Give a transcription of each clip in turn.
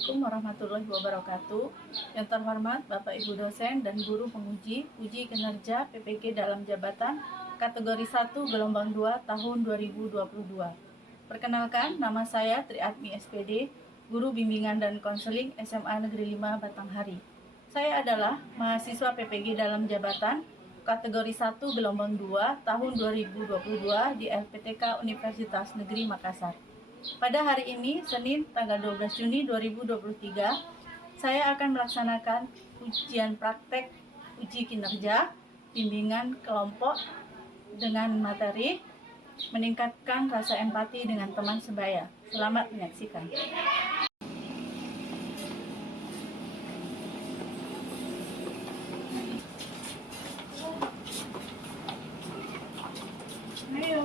Assalamualaikum warahmatullahi wabarakatuh. Yang terhormat Bapak Ibu dosen dan guru penguji uji kinerja PPG dalam jabatan kategori 1 gelombang 2 tahun 2022. Perkenalkan, nama saya Triatmi SPD, guru bimbingan dan konseling SMA Negeri 5 Batanghari. Saya adalah mahasiswa PPG dalam jabatan kategori 1 gelombang 2 tahun 2022 di LPTK Universitas Negeri Makassar. Pada hari ini, Senin tanggal 12 Juni 2023, saya akan melaksanakan ujian praktek uji kinerja bimbingan kelompok dengan materi meningkatkan rasa empati dengan teman sebaya. Selamat menyaksikan. Ayo.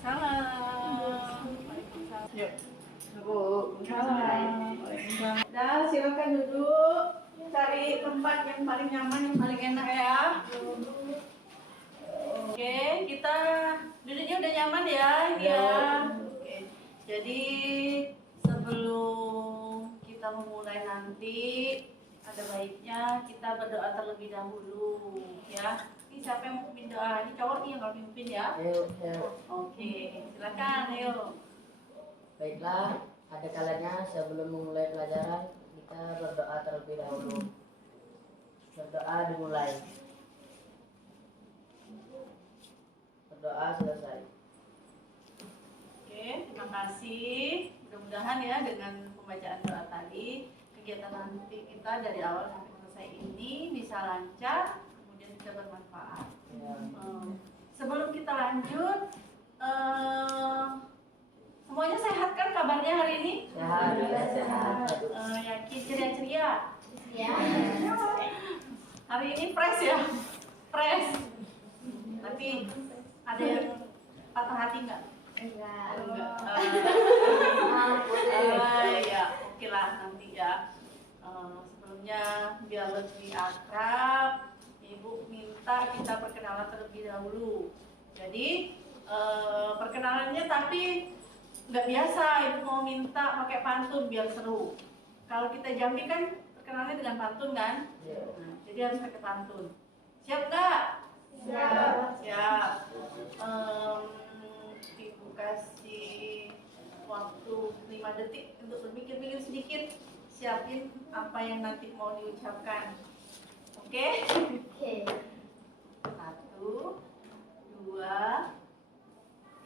Salam. Yuk. Salam. Dah, silakan duduk. Cari tempat yang paling nyaman, yang paling enak ya. Oke, kita duduknya udah nyaman ya. Ya. Oke. Jadi sebelum kita memulai nanti, ada baiknya kita berdoa terlebih dahulu ya. Ini siapa yang mau pimpin doa? Ini cowok nih yang mau pimpin ya. Oke, silakan ayo. Baiklah, ada kalanya sebelum memulai pelajaran kita berdoa terlebih dahulu. Berdoa dimulai. Berdoa selesai. Oke, terima kasih. Mudah-mudahan ya dengan pembacaan doa tadi kegiatan nanti kita dari awal sampai selesai ini bisa lancar, kemudian bisa bermanfaat. Ya. Sebelum kita lanjut, semuanya sehat kan kabarnya hari ini? Sehat. Yakin ceria-ceria? Ya. Hari ini fresh ya? Fresh. Tapi ada yang patah hati nggak? Enggak. Ya, oke lah nanti ya. Sebelumnya biar lebih akrab, Ibu minta kita perkenalan terlebih dahulu. Jadi perkenalannya tapi nggak biasa, Ibu mau minta pakai pantun biar seru. Kalau kita Jambi kan perkenalannya dengan pantun kan? Nah, jadi harus pakai pantun. Siap nggak? Siap. Ibu kasih waktu 5 detik untuk berpikir-pikir sedikit. Siapin apa yang nanti mau diucapkan. Oke? Oke. 1, 2,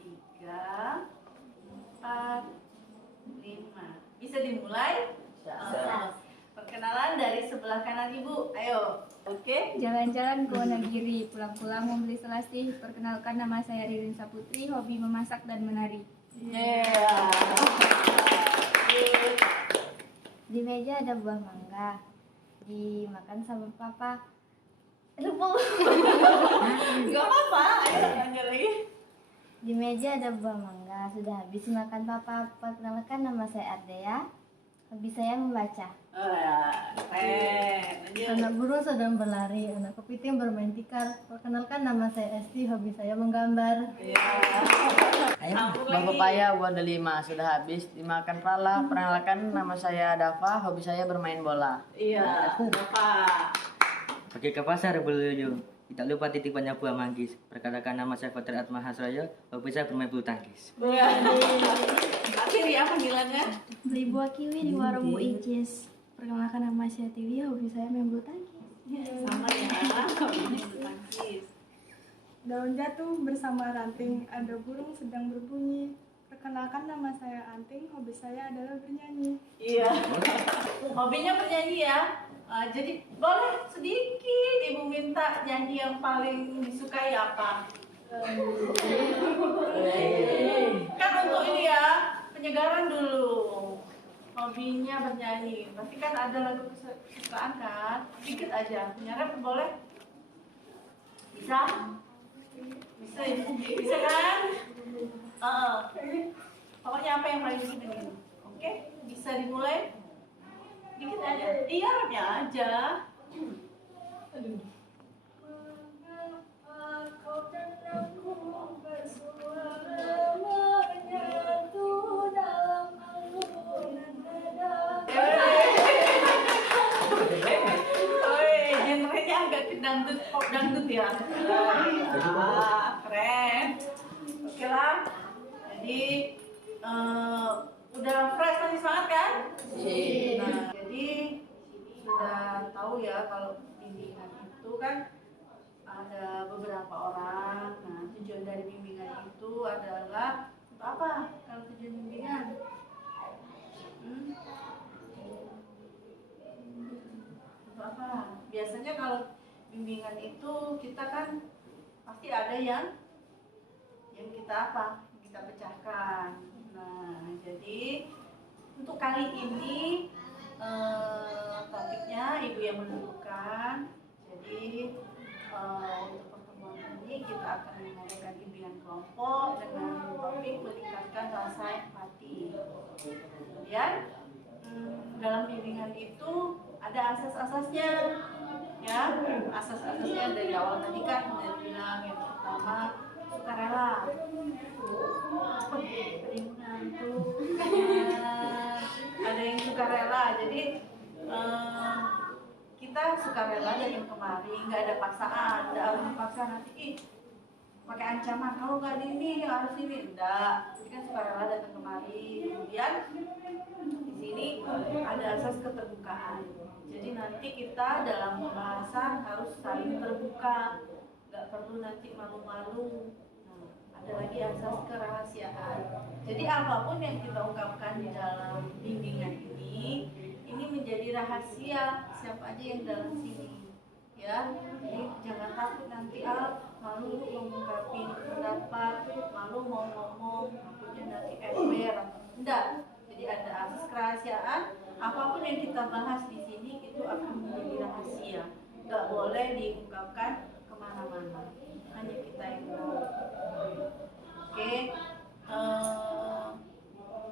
3, 4, 5. Bisa dimulai? Perkenalan dari sebelah kanan Ibu. Ayo. Oke? Jalan-jalan ke Wonogiri, pulang-pulang membeli selasih. Perkenalkan, nama saya Ririn Saputri, hobi memasak dan menari. Yeah. Di meja ada buah mangga, dimakan sama papa. Lupa. Gak apa-apa. Ayo lanjut lagi. Di meja ada buah mangga, sudah habis makan papa. Perkenalkan, nama saya Ardea, hobi saya membaca. Oh ya, keren. Lanjut. Anak burung sedang berlari, anak kepiting bermain tikar. Perkenalkan, nama saya Esti, hobi saya menggambar. Iya. Sambung Buah lagi. pepaya, buah delima sudah habis dimakan pala. Perkenalkan, nama saya Dava, hobi saya bermain bola. Iya. Apa? Pergi ke pasar berluyur, tidak lupa titipannya buah manggis. Perkenalkan, nama saya Fatir Atma Hasraya, hobi saya bermain bulu tangkis. Akhir ya panggilannya. Beli buah kiwi di warung Bu Icis. Perkenalkan, nama saya Tiwi, hobi saya main bulu tangkis. Sama ya. Ini bulu tangkis. Daun jatuh bersama ranting, ada burung sedang berbunyi. Perkenalkan, nama saya Anting, hobi saya adalah bernyanyi. Iya. Hobinya bernyanyi ya. Jadi boleh sedikit Ibu minta nyanyi yang paling disukai apa? Kan untuk ini ya penyegaran dulu. Hobinya bernyanyi. Pasti kan ada lagu kesukaan kan? Sedikit aja. Nyarap boleh? Bisa? Bisa kan? Pokoknya apa yang paling disukai. Oke? Bisa dimulai? Dikit aja. Iya, rapnya aja. Aduh. Mengapa kau dan aku bersuara ya. Keren. Oke lah. Jadi udah fresh, masih semangat kan? Nah, jadi sudah tahu ya kalau bimbingan itu kan ada beberapa orang. Nah, tujuan dari bimbingan itu adalah untuk apa? Kalau tujuan bimbingan? Untuk apa? Biasanya kalau bimbingan itu kita kan pasti ada yang kita apa? Kita pecahkan. Nah, jadi untuk kali ini topiknya ibu yang menentukan. Jadi untuk pertemuan ini kita akan mengadakan bimbingan kelompok dengan topik meningkatkan rasa empati. Kemudian dalam bimbingan itu ada asas-asasnya, ya. Asas-asasnya dari awal tadi kan udah bilang yang pertama sukarela. Ada yang sukarela, jadi kita sukarela datang kemari, nggak ada paksaan, nggak harus dipaksa nanti pakai ancaman kalau nggak ini harus ini, enggak. Jadi kan sukarela datang kemari. Kemudian di sini ada asas keterbukaan. Jadi nanti kita dalam pembahasan harus saling terbuka, nggak perlu nanti malu-malu. Ada lagi asas kerahasiaan. Jadi apapun yang kita ungkapkan di dalam bimbingan ini menjadi rahasia siapa aja yang dalam sini, ya. Jadi jangan takut nanti malu mengungkapin pendapat, malu mau ngomong, takutnya nanti ember, enggak. Jadi ada asas kerahasiaan. Apapun yang kita bahas di sini itu akan menjadi rahasia, nggak boleh diungkapkan kemana-mana, hanya kita yang tahu. Oke,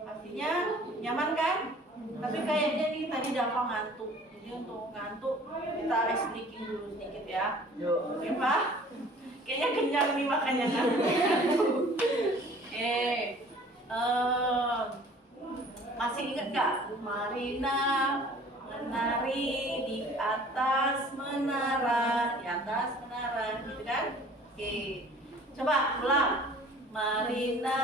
artinya nyaman kan? Tapi kayaknya nih tadi Dava ngantuk. Jadi untuk ngantuk kita ice breaking dulu sedikit ya. Oke Pak? Kayaknya kenyang nih makanya ngantuk. Oke, masih ingat nggak? Marina menari di atas menara, gitu kan? Oke, coba ulang. Marina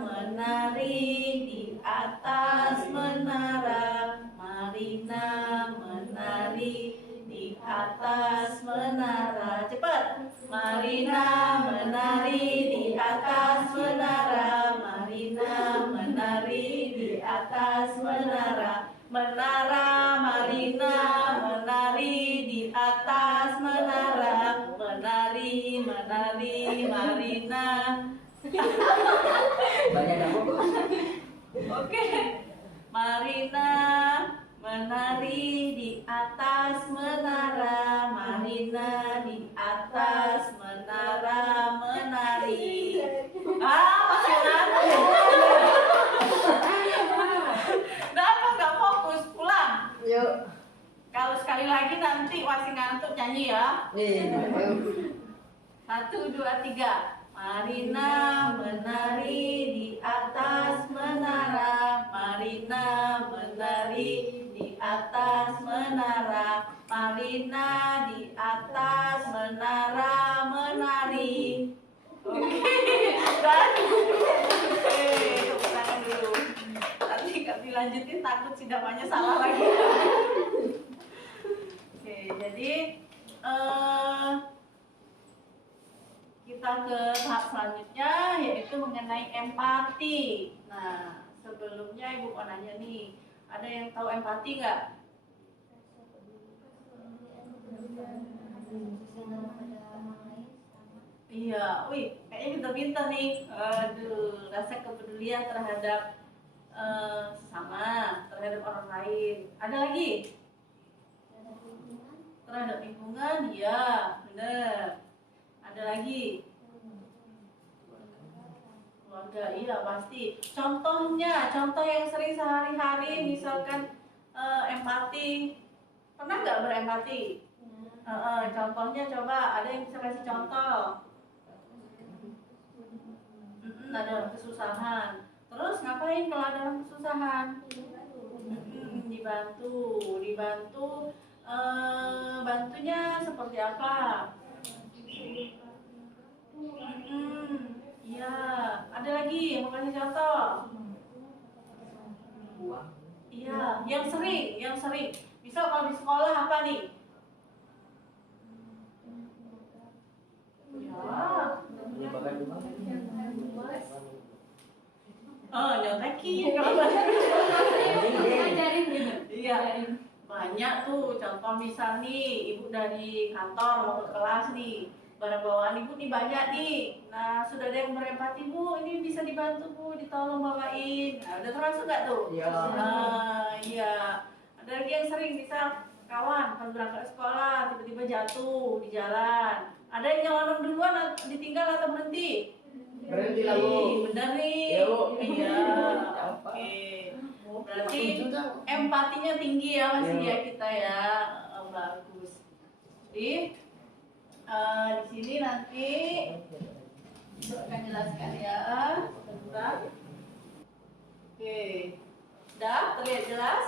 menari di atas menara, Marina menari di atas menara. Cepat. Marina menari di atas menara, Marina menari di atas menara. Menara Marina menari di atas menara, menari Marina. Banyak kamu. Oke, Marina menari di atas menara, Marina di atas menara menari. Masih ngantuk. Kenapa nggak fokus? Pulang. Yuk. Kalau sekali lagi nanti masih ngantuk nyanyi ya. Yuk. 1, 2, 3. Marina menari di atas menara, Marina menari di atas menara, Marina di atas menara menari. Oke, dan tepuk tangan dulu. Nanti nggak dilanjutin takut si damanya salah lagi. Oke, jadi kita ke tahap selanjutnya yaitu mengenai empati. Nah, sebelumnya Ibu mau nanya nih, ada yang tahu empati nggak? Iya, wih, kayaknya pintar-pintar nih. Aduh, rasa kepedulian terhadap sesama, terhadap orang lain. Ada lagi? Terhadap lingkungan, iya, benar. Ada lagi? Keluarga, iya pasti. Contohnya, contoh yang sering sehari-hari, misalkan empati. Pernah nggak berempati? Contohnya coba, ada yang bisa kasih contoh? Ada kesusahan. Terus ngapain kalau ada orang kesusahan? Dibantu. Bantunya seperti apa? Iya, ada lagi yang mau kasih contoh. Iya, yang sering. Misal kalau di sekolah apa nih? Oh, nyontekin. Iya, banyak tuh. Contoh misal nih, ibu dari kantor mau ke kelas nih, barang bawaan ibu nih banyak nih. Nah, sudah ada yang berempati, Bu, ini bisa dibantu, Bu, ditolong bawain. Nah, udah termasuk nggak tuh? Iya. Nah, iya. Ada lagi yang sering, misal kawan pas berangkat sekolah tiba-tiba jatuh di jalan. Ada yang nyelonong duluan, ditinggal atau berhenti? Berhenti lah, Bu. Bener nih. Iya, Bu. Iya. Oke. Berarti empatinya tinggi ya masih ya kita ya. Bagus. Jadi di sini nanti akan jelaskan ya. Sebentar. Oke. Udah terlihat jelas?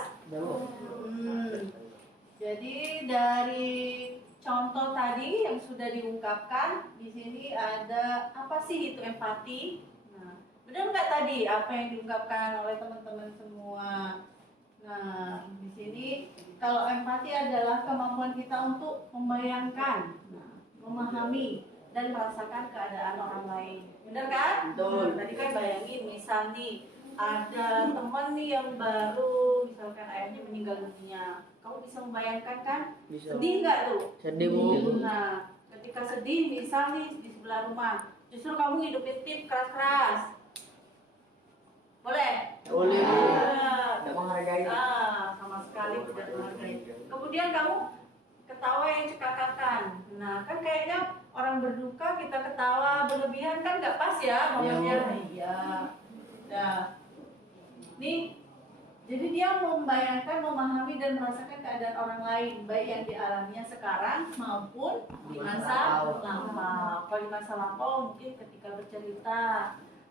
Jadi dari contoh tadi yang sudah diungkapkan di sini ada apa sih itu empati? Nah, benar nggak tadi apa yang diungkapkan oleh teman-teman semua? Nah, di sini kalau empati adalah kemampuan kita untuk membayangkan, memahami dan merasakan keadaan orang lain. Benar kan? Betul. Tadi kan bayangin misal nih ada teman nih yang baru misalkan ayahnya meninggal dunia. Kamu bisa membayangkan kan? Bisa. Sedih nggak tuh? Sedih, Bu. Nah, ketika sedih misal nih di sebelah rumah, justru kamu hidupin tip keras-keras. Boleh? Boleh, Bu. Ah, Tidak menghargai. sama sekali tidak menghargai. Kemudian kamu ketawa yang cekakakan. Nah, kan kayaknya orang berduka kita ketawa berlebihan kan nggak pas ya momennya. Iya. Nah, nih, jadi dia membayangkan, memahami dan merasakan keadaan orang lain, baik yang dialaminya sekarang maupun di masa lampau. Kalau di masa lampau mungkin ketika bercerita,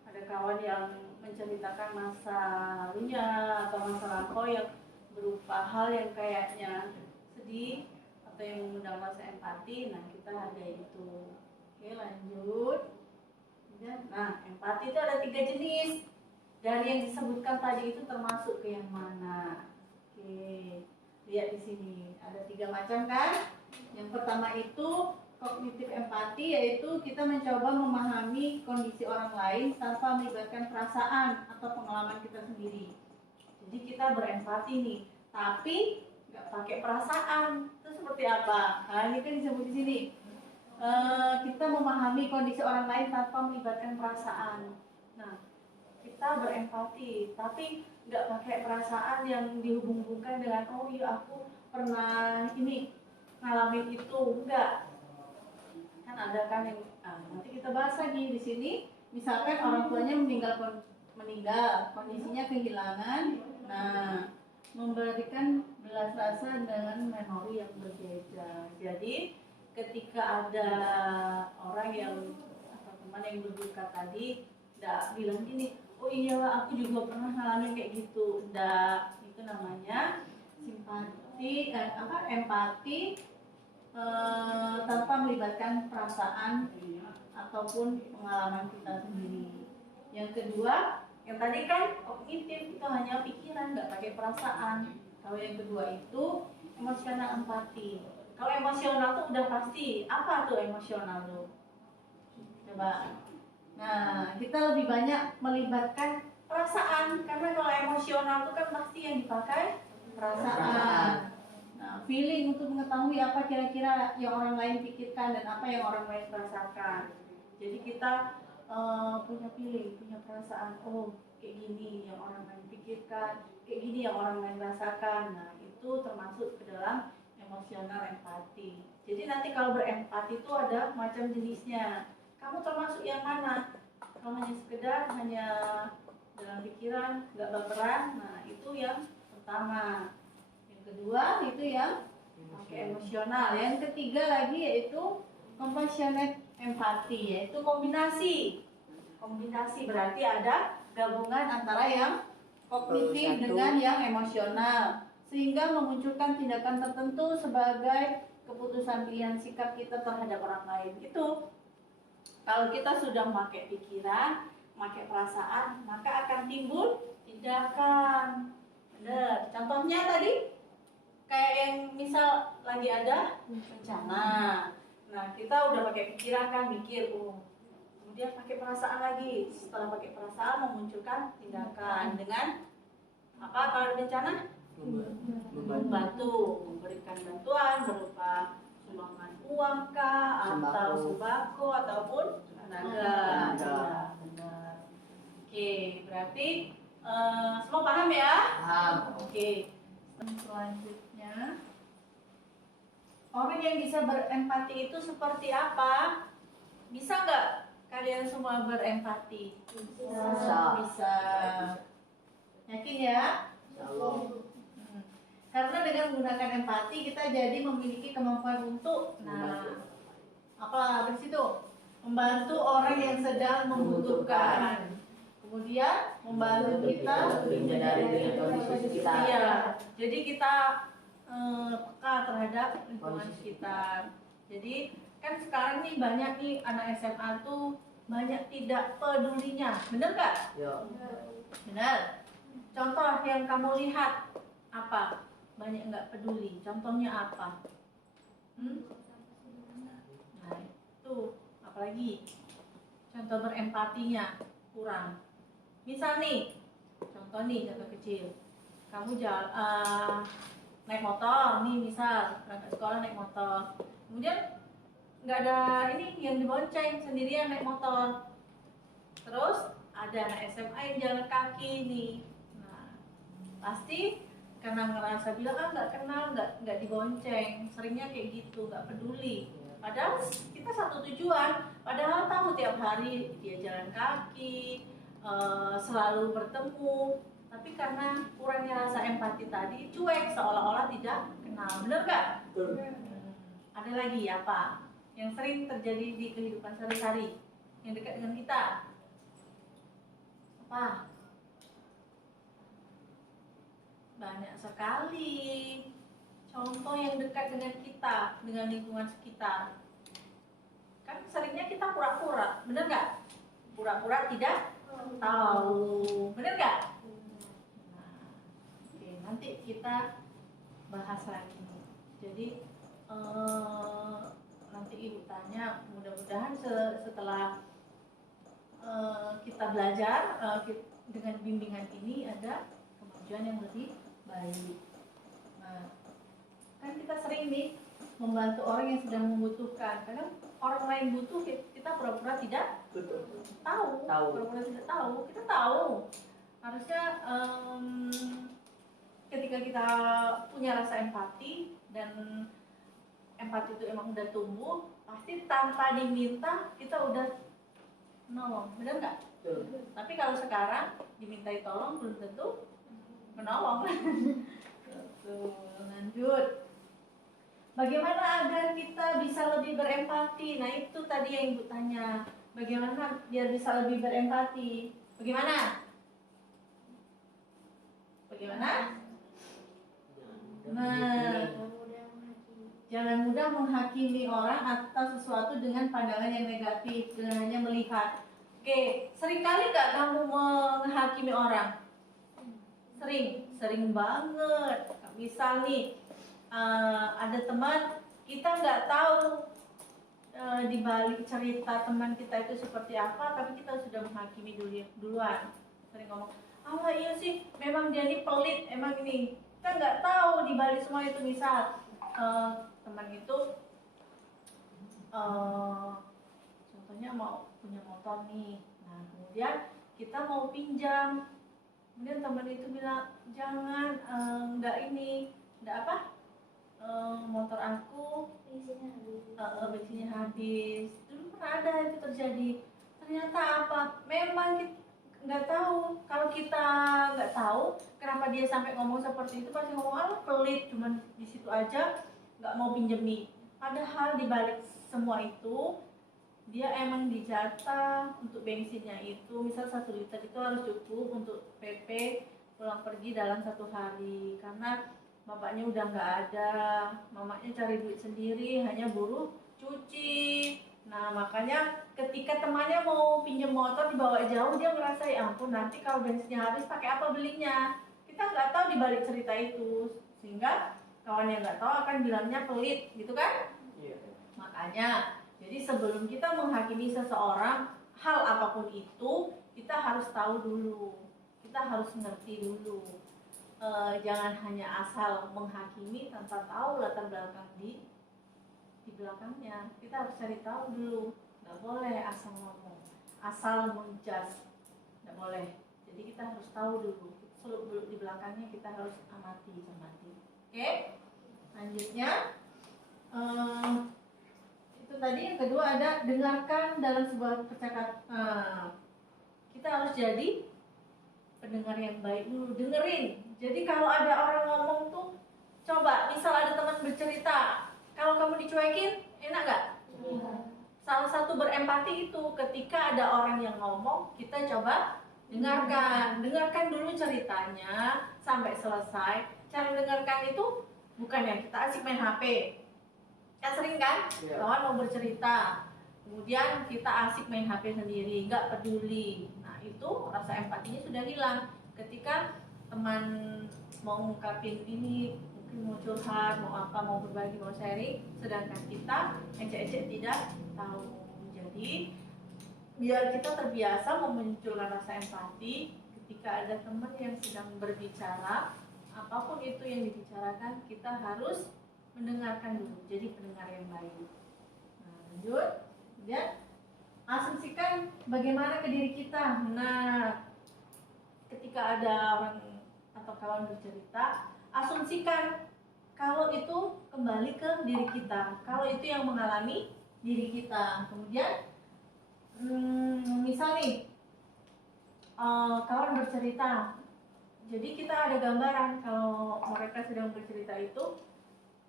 ada kawan yang menceritakan masa lalunya atau masa lampau yang berupa hal yang kayaknya sedih atau yang mengundang rasa empati. Nah, kita hargai itu. Oke, lanjut. Nah, empati itu ada 3 jenis. Dari yang disebutkan tadi itu termasuk ke yang mana? Oke, lihat di sini ada 3 macam kan? Yang pertama itu kognitif empati, yaitu kita mencoba memahami kondisi orang lain tanpa melibatkan perasaan atau pengalaman kita sendiri. Jadi kita berempati nih, tapi nggak pakai perasaan. Itu seperti apa? Nah, ini kan disebut di sini. Kita memahami kondisi orang lain tanpa melibatkan perasaan. Nah, kita berempati, tapi nggak pakai perasaan yang dihubung-hubungkan dengan oh iya aku pernah ini ngalamin itu, enggak. Kan ada kan yang nanti kita bahas lagi di sini. Misalkan orang tuanya meninggal, kondisinya kehilangan. Nah, memberikan belas rasa dengan memori yang berbeda. Jadi ketika ada orang yang atau teman yang berduka tadi nggak bilang gini, oh iya aku juga pernah ngalamin kayak gitu. Nggak, itu namanya simpati, empati tanpa melibatkan perasaan ataupun pengalaman kita sendiri. Yang kedua, yang tadi kan kognitif itu hanya pikiran, nggak pakai perasaan. Kalau yang kedua itu emosional empati. Kalau emosional tuh udah pasti. Apa tuh emosional tuh? Coba. Nah, kita lebih banyak melibatkan perasaan karena kalau emosional tuh kan pasti yang dipakai perasaan. Nah, feeling untuk mengetahui apa kira-kira yang orang lain pikirkan dan apa yang orang lain rasakan. Jadi kita punya feeling, punya perasaan. Oh, kayak gini yang orang lain pikirkan, kayak gini yang orang lain rasakan. Nah, itu termasuk ke dalam emosional empati. Jadi nanti kalau berempati itu ada macam jenisnya. Kamu termasuk yang mana? Kalau hanya sekedar hanya dalam pikiran, nggak baperan, nah itu yang pertama. Yang kedua itu yang pakai emosional. Yang ketiga lagi yaitu compassionate empathy, yaitu kombinasi. Kombinasi berarti ada gabungan antara yang kognitif dengan yang emosional, sehingga memunculkan tindakan tertentu sebagai keputusan pilihan sikap kita terhadap orang lain. Itu kalau kita sudah memakai pikiran, memakai perasaan, maka akan timbul tindakan. Benar. Contohnya tadi kayak yang misal lagi ada bencana. Nah, kita udah pakai pikiran kan, mikir, kemudian pakai perasaan lagi. Setelah pakai perasaan memunculkan tindakan dengan apa kalau ada bencana? Membantu, memberikan bantuan berupa sumbangan uang kah, atau sembako ataupun tenaga. Benar. Oke, berarti semua paham ya? Paham. Oke. Selanjutnya, orang yang bisa berempati itu seperti apa? Bisa nggak kalian semua berempati? Bisa. Yakin ya? Insyaallah. Karena dengan menggunakan empati kita jadi memiliki kemampuan untuk apa di situ? Membantu orang yang sedang membutuhkan. Kemudian membantu kita Menyadari kondisi kita. Iya. Jadi kita peka terhadap lingkungan sekitar. Jadi kan sekarang nih banyak nih anak SMA tuh banyak tidak pedulinya. Bener nggak? Yo. Benar. Contoh yang kamu lihat apa? Banyak nggak peduli. Contohnya apa? Nah itu apalagi contoh berempatinya kurang. Misal nih, contoh kecil. Kamu naik motor nih, misal berangkat sekolah naik motor. Kemudian nggak ada ini yang dibonceng, sendirian naik motor. Terus ada anak SMA yang jalan kaki nih. Nah, pasti karena ngerasa bilang nggak kenal, nggak dibonceng, seringnya kayak gitu, nggak peduli. Padahal kita satu tujuan, padahal tahu tiap hari dia jalan kaki, selalu bertemu, tapi karena kurangnya rasa empati tadi, cuek, seolah-olah tidak kenal. Bener nggak? Ada lagi apa yang sering terjadi di kehidupan sehari-hari yang dekat dengan kita? Apa? Banyak sekali contoh yang dekat dengan kita, dengan lingkungan sekitar. Kan seringnya kita pura-pura, bener nggak? Pura-pura tidak tahu, bener nggak? Nah, oke, nanti kita bahas lagi. Jadi nanti ibu tanya, mudah-mudahan setelah kita belajar dengan bimbingan ini ada kemajuan yang lebih baik. Nah, kan kita sering nih membantu orang yang sedang membutuhkan. Kadang orang lain butuh, kita pura-pura tidak tahu. Pura-pura tidak tahu. Kita tahu. Harusnya ketika kita punya rasa empati dan empati itu emang udah tumbuh, pasti tanpa diminta kita udah menolong. Benar nggak? Tapi kalau sekarang dimintai tolong belum tentu menolong. Lanjut. Bagaimana agar kita bisa lebih berempati? Nah itu tadi yang ibu tanya. Bagaimana biar bisa lebih berempati? Bagaimana? Nah, jangan mudah menghakimi orang atas sesuatu dengan pandangan yang negatif, dengan hanya melihat. Oke, sering kali nggak kamu menghakimi orang? Sering banget. Misal nih, ada teman kita nggak tahu di balik cerita teman kita itu seperti apa, tapi kita sudah menghakimi duluan. Sering ngomong, iya sih, memang dia ini pelit, emang ini. Kita nggak tahu di balik semua itu. Misal teman itu contohnya mau punya motor nih, nah kemudian kita mau pinjam, kemudian teman itu bilang jangan, motor aku bensinnya habis. Dulu pernah ada itu terjadi. Ternyata apa? Memang kita nggak tahu. Kalau kita nggak tahu kenapa dia sampai ngomong seperti itu, pasti ngomong pelit, cuman di situ aja nggak mau pinjemi. Padahal di balik semua itu dia emang dijatah untuk bensinnya itu, misal 1 liter itu harus cukup untuk PP pulang pergi dalam 1 hari, karena bapaknya udah nggak ada, mamanya cari duit sendiri, hanya buruh cuci. Nah, makanya ketika temannya mau pinjam motor dibawa jauh, dia merasa ya ampun nanti kalau bensinnya habis pakai apa belinya. Kita nggak tahu di balik cerita itu, sehingga kawan yang nggak tahu akan bilangnya pelit, gitu kan? Iya. Makanya, jadi sebelum kita menghakimi seseorang, hal apapun itu, kita harus tahu dulu, kita harus ngerti dulu. Jangan hanya asal menghakimi tanpa tahu latar belakang di belakangnya. Kita harus cari tahu dulu. Nggak boleh asal ngomong, asal menjudge, nggak boleh. Jadi kita harus tahu dulu. Seluk-beluk di belakangnya kita harus amati, cermati. Oke? Lanjutnya, itu tadi yang kedua ada dengarkan dalam sebuah percakapan. Kita harus jadi pendengar yang baik dulu, dengerin. Jadi kalau ada orang ngomong tuh, coba misal ada teman bercerita, kalau kamu dicuekin, enak gak? Salah satu berempati itu ketika ada orang yang ngomong, kita coba dengarkan dulu ceritanya sampai selesai. Cara mendengarkan itu bukan ya kita asik main HP. Kan sering kan? Kawan mau bercerita, kemudian kita asik main HP sendiri, nggak peduli. Nah itu rasa empatinya sudah hilang. Ketika teman mau ngungkapin ini, mungkin mau curhat, mau apa, mau berbagi, mau sharing, sedangkan kita ecek-ecek tidak tahu. Jadi biar kita terbiasa memunculkan rasa empati ketika ada teman yang sedang berbicara, apapun itu yang dibicarakan, kita harus mendengarkan dulu, jadi pendengar yang baik. Nah, lanjut, kemudian asumsikan bagaimana ke diri kita. Nah, ketika ada orang atau kawan bercerita, asumsikan kalau itu kembali ke diri kita, kalau itu yang mengalami diri kita. Kemudian misal nih kawan bercerita, jadi kita ada gambaran kalau mereka sedang bercerita itu,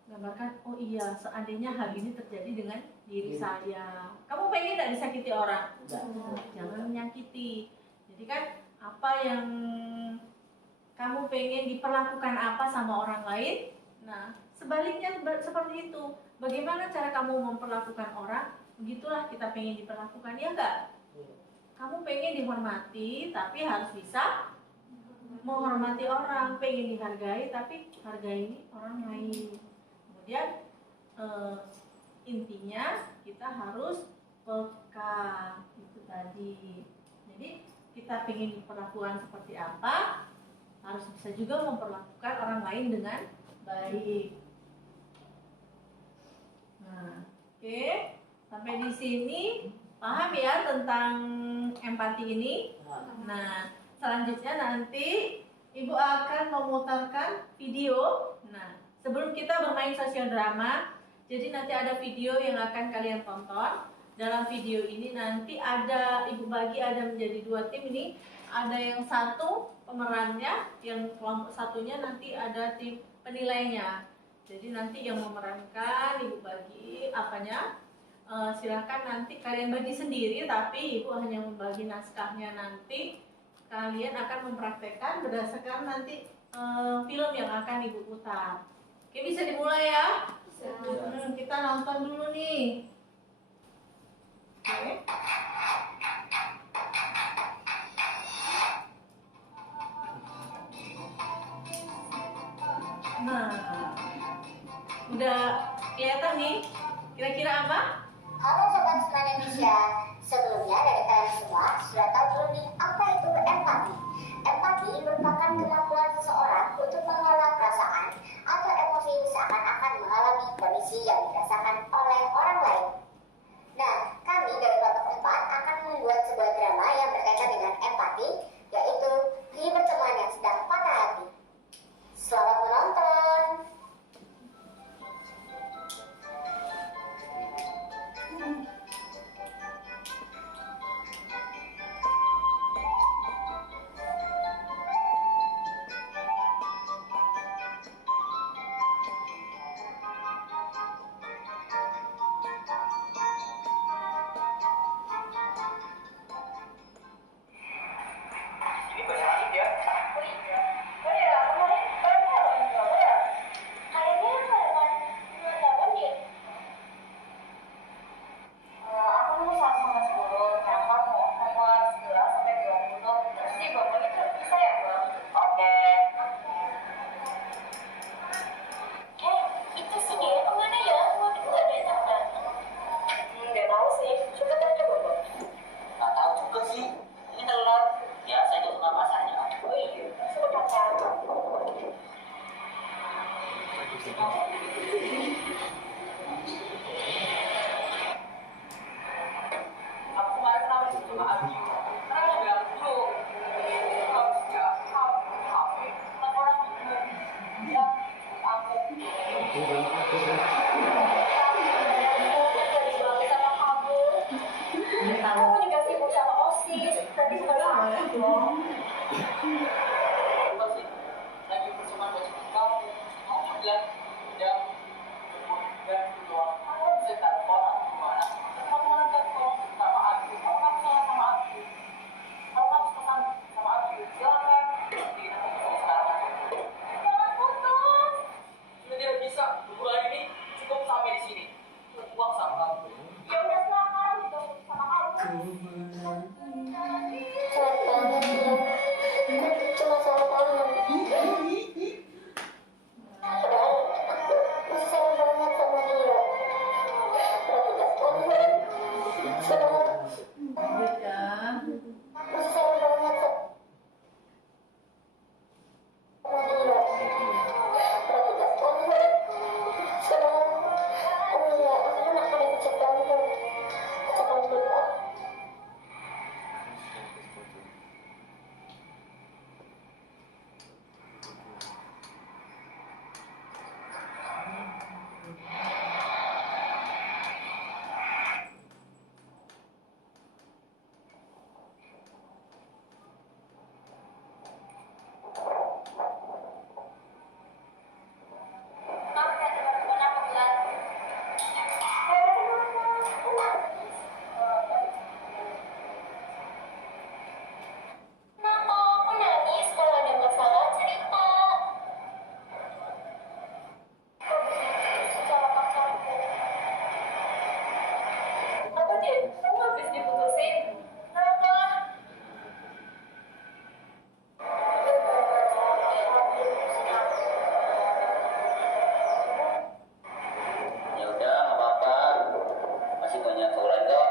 gambarkan, oh iya seandainya hal ini terjadi dengan diri saya. Kamu pengen tidak disakiti orang? Jangan menyakiti. Jadi kan apa yang kamu pengen diperlakukan apa sama orang lain, nah sebaliknya seperti itu. Bagaimana cara kamu memperlakukan orang, begitulah kita pengen diperlakukan, ya enggak? Kamu pengen dihormati tapi harus bisa menghormati orang, pengen dihargai tapi hargai orang lain. Kemudian intinya kita harus peka, itu tadi. Jadi kita pengen diperlakukan seperti apa, harus bisa juga memperlakukan orang lain dengan baik. Nah, oke. Sampai di sini paham ya tentang empati ini? Nah, selanjutnya nanti Ibu akan memutarkan video. Nah, sebelum kita bermain sosial drama, jadi nanti ada video yang akan kalian tonton. Dalam video ini nanti ada Ibu bagi ada menjadi 2 tim ini. Ada yang satu pemerannya, yang kelompok satunya nanti ada tim penilainya. Jadi nanti yang memerankan Ibu bagi apanya? Silakan nanti kalian bagi sendiri, tapi Ibu hanya membagi naskahnya nanti. Kalian akan mempraktekkan berdasarkan nanti film yang akan Ibu putar. Oke, bisa dimulai ya? Kita nonton dulu nih. Oke. Nah, udah kelihatan nih? Kira-kira apa? Halo Sobat Semua Indonesia, sebelumnya dari kalian semua sudah tahu belum nih apa itu empati? Empati merupakan kemampuan seseorang untuk mengelola perasaan atau emosi seakan-akan mengalami kondisi yang dirasakan oleh orang lain. Nah, kami dari kelompok 4 akan membuat sebuah drama yang berkaitan dengan empati, yaitu Hidup Teman yang Sedang Patah Hati. Selamat menonton! Kamu juga sibuk sama OSIS, berarti bukan sama aku dong. Jangan putus. Ya udah sekarang juga putus sama kamu. Capek banget ya. Cuma salah paham. Padahal aku masih sayang banget sama dia. Tapi gak tahu. Padahal Lanjut ya. masih sayang banget sama dia. Tapi gak tahu. Padahal oh iya, aku kan akan ikut kamu. Ucapan dulu. Maaf ya teman-teman, aku bilang. Kenapa aku nangis kalau ada masalah cerita? Kok begitu sama pacarku? Apa deh? Kamu habis diputusin? Kenapa? Ya udah, nggak apa-apa. Masih banyak sauran kok.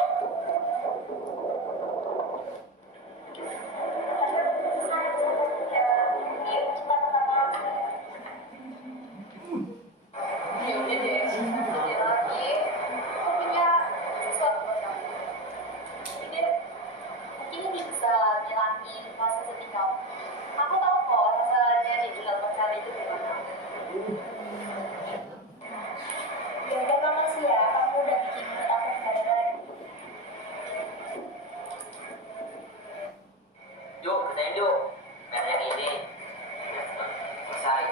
Yuk, kita ke kamar. Ya udah deh. Sedih lagi. Aku punya sesuatu buat kamu. Ini mungkin ini bisa ngilangin rasa sedih kamu. Aku tahu kok rasanya ditinggal pacar itu gimana. Ya udah, makasih ya. Kamu udah bikin mood aku kembali lagi. Yuk, kerjain yuk. Biar yang ini selesai.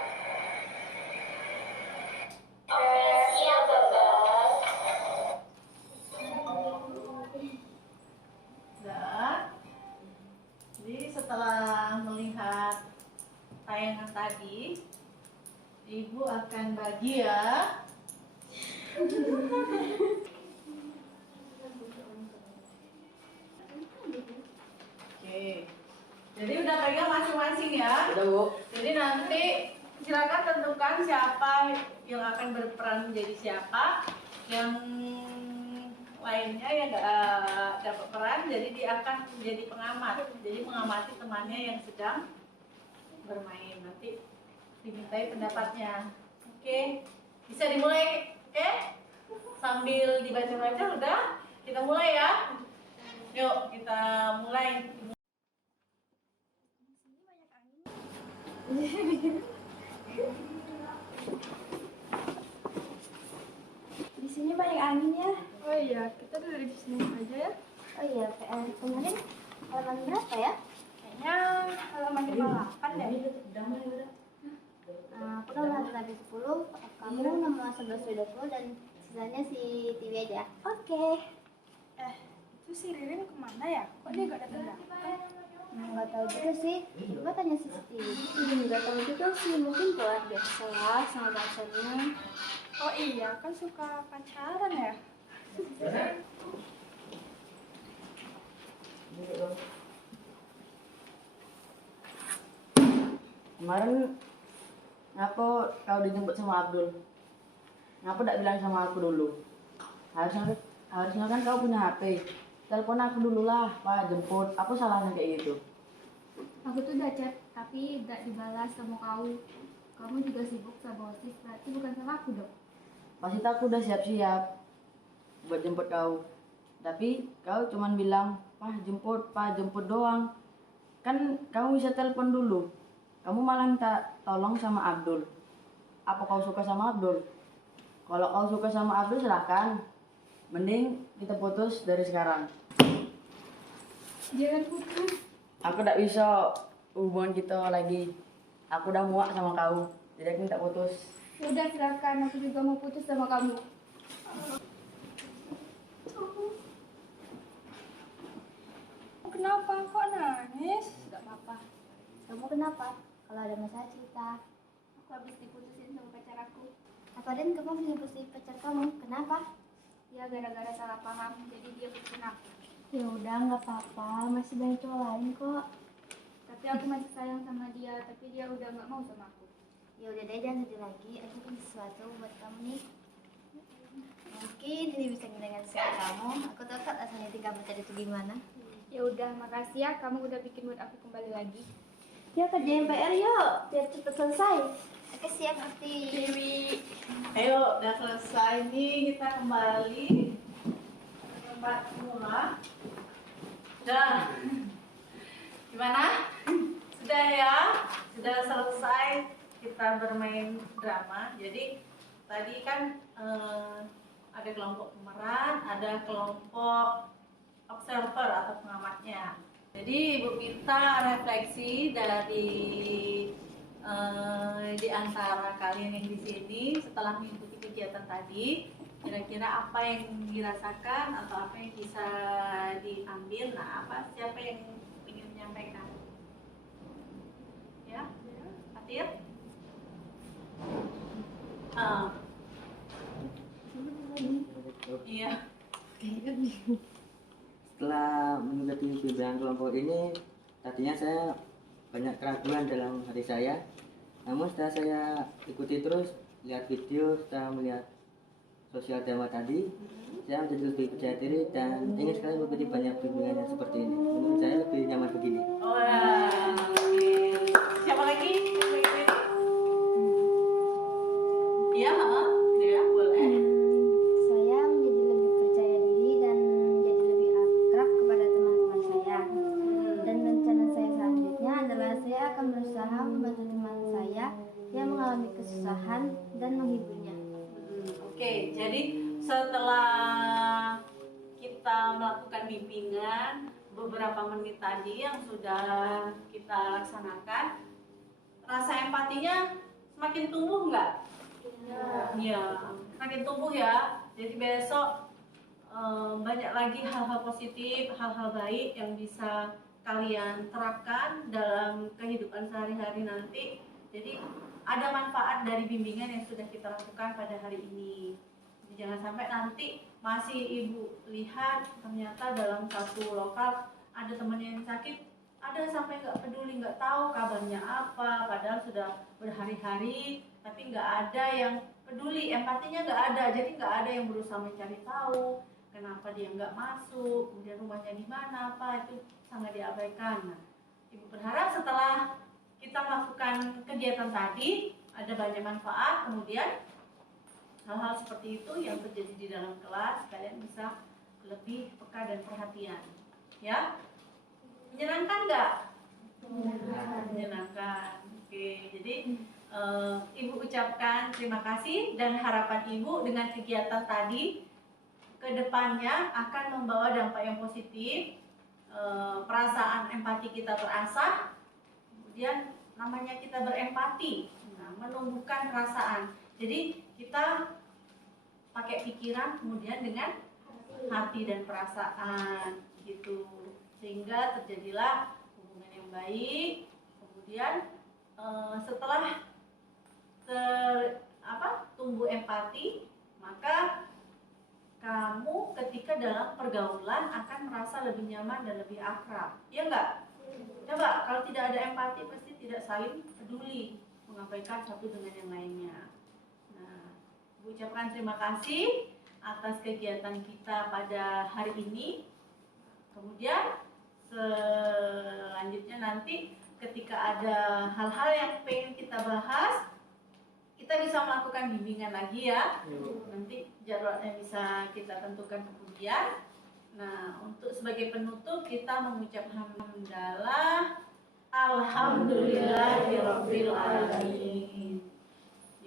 Siap, Bapak. Dan jadi setelah melihat tayangan tadi, Ibu akan bagi ya. Oke. Jadi udah pegang masing-masing ya. Udah Bu. Jadi nanti silakan tentukan siapa yang akan berperan menjadi siapa. Yang lainnya yang nggak dapat peran, jadi dia akan menjadi pengamat. Jadi mengamati temannya yang sedang bermain. Nanti dimintai pendapatnya. Oke, bisa dimulai. Oke, sambil dibaca-baca udah. Kita mulai ya. Yuk kita mulai. Di sini banyak angin ya. Oh iya, kita duduk di sini aja ya. Oh iya, kemarin halaman berapa ya? Kayaknya halaman 58 deh. Aku nomor tadi 10, kamu nomor 11 20 dan sisanya si TV aja. Oke. Itu si Ririn kemana ya? Kok dia gak datang-datang? Nggak tahu juga sih. Coba tanya si Steve. Nggak tahu juga sih. Mungkin keluar biasa lah sama pacarnya. Oh iya, kan suka pacaran ya? Kemarin ngapa kau dijemput sama Abdul? Ngapa tidak bilang sama aku dulu? Harusnya kan kau punya HP. Telepon aku dulu lah, Pak, jemput. Aku salahnya kayak gitu. Aku tuh udah chat, tapi gak dibalas sama kau. Kamu juga sibuk sama OSIS, berarti bukan sama aku dong. Pasti aku udah siap-siap buat jemput kau. Tapi kau cuman bilang, Pak jemput doang. Kan kamu bisa telepon dulu. Kamu malah minta tolong sama Abdul. Apa kau suka sama Abdul? Kalau kau suka sama Abdul silahkan. Mending kita putus dari sekarang. Jangan putus. Aku tak bisa hubungan kita lagi. Aku udah muak sama kau. Jadi aku minta putus. Ya udah silakan, aku juga mau putus sama kamu. Kenapa kok nangis? Gak apa-apa. Kamu kenapa? Kalau ada masalah cerita. Aku habis diputusin sama pacar aku. Apa Dan kamu bisa putus pacar kamu? Kenapa? Ya gara-gara salah paham, jadi dia putusin aku. Ya udah nggak apa-apa, masih banyak cowok lain kok. Tapi aku masih sayang sama dia, tapi dia udah nggak mau sama aku. Ya udah deh, jangan sedih lagi. Aku punya sesuatu buat kamu nih. Mungkin ini bisa ngedengar suara kamu. Aku tahu kok rasanya tinggal pacar itu gimana. Ya udah, makasih ya kamu udah bikin mood aku kembali lagi. Ya kerjain PR yuk, biar cepet selesai. Oke siap Akti. Dewi, ayo udah selesai nih, kita kembali ke tempat semula. Udah, gimana? Sudah ya, sudah selesai kita bermain drama. Jadi tadi kan ada kelompok pemeran, ada kelompok observer atau pengamatnya. Jadi Ibu minta refleksi dari di antara kalian yang di sini setelah mengikuti kegiatan tadi, kira-kira apa yang dirasakan atau apa yang bisa diambil. Nah, siapa yang ingin menyampaikan? Ya, Fatir? Iya. Setelah mengikuti bimbingan kelompok ini, tadinya saya banyak keraguan dalam hati saya. Namun setelah saya ikuti terus, lihat video, setelah melihat sosial drama tadi, saya menjadi lebih percaya diri dan ingin sekali mengikuti banyak bimbingan yang seperti ini. Menurut saya lebih nyaman begini. Wah, oke. Siapa lagi? Iya, ya boleh. Saya menjadi lebih percaya diri dan menjadi lebih akrab kepada teman-teman saya. Dan rencana saya selanjutnya adalah saya akan berusaha membantu teman saya yang mengalami kesusahan dan menghiburnya. Oke, jadi setelah kita melakukan bimbingan beberapa menit tadi yang sudah kita laksanakan, rasa empatinya semakin tumbuh nggak? Iya, semakin tumbuh ya. Jadi besok banyak lagi hal-hal positif, hal-hal baik yang bisa kalian terapkan dalam kehidupan sehari-hari nanti. Jadi ada manfaat dari bimbingan yang sudah kita lakukan pada hari ini. Jadi jangan sampai nanti masih Ibu lihat ternyata dalam satu lokal ada temannya yang sakit, ada sampai nggak peduli, nggak tahu kabarnya apa, padahal sudah berhari-hari, tapi nggak ada yang peduli, empatinya nggak ada. Jadi nggak ada yang berusaha mencari tahu kenapa dia nggak masuk, kemudian rumahnya di mana, apa itu sangat diabaikan. Nah, Ibu berharap setelah kita melakukan kegiatan tadi ada banyak manfaat, kemudian hal-hal seperti itu yang terjadi di dalam kelas kalian bisa lebih peka dan perhatian, ya. Menyenangkan nggak? Menyenangkan. Oke, jadi Ibu ucapkan terima kasih dan harapan Ibu dengan kegiatan tadi kedepannya akan membawa dampak yang positif, perasaan empati kita terasah, kemudian namanya kita berempati, menumbuhkan perasaan. Jadi kita pakai pikiran kemudian dengan hati dan perasaan gitu, sehingga terjadilah hubungan yang baik. Kemudian setelah tumbuh empati, maka kamu ketika dalam pergaulan akan merasa lebih nyaman dan lebih akrab, ya enggak? Coba kalau tidak ada empati pasti tidak saling peduli, mengabaikan satu dengan yang lainnya. Nah, Ibu ucapkan terima kasih atas kegiatan kita pada hari ini. Kemudian selanjutnya nanti ketika ada hal-hal yang pengen kita bahas, kita bisa melakukan bimbingan lagi ya. Nanti jadwalnya bisa kita tentukan kemudian. Nah, untuk sebagai penutup kita mengucap hamdalah alhamdulillahirabbil alamin.